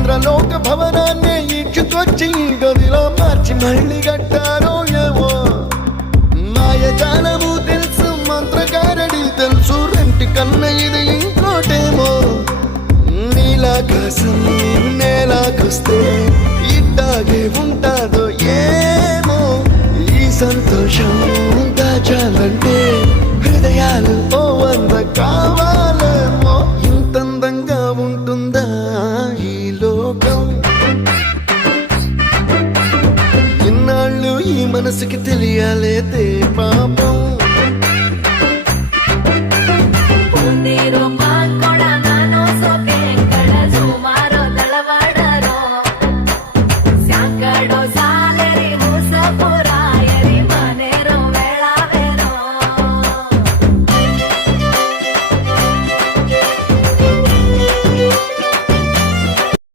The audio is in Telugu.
ఇంద్రలోక భవనాన్ని ఈడ్చుకొచ్చి గదిలో మార్చి మళ్ళీ కట్టారో ఏమో మాయజాలము తెలుసు మంత్రగారడి తెలుసు రెంటి కన్న ఇది ఇంకోటేమో నీలాకాశం నేలాకొస్తే ఇట్టాగే ఉంటాదో ఏమో ఈ సంతోషం దాచాలంటే హృదయాలు ఓ వంద కావాలేమో ఇంతందంగా ఉంటుందా ఈ లోకం ఇన్నాళ్ళు ఈ మనసుకి తెలియాలేదే పాపం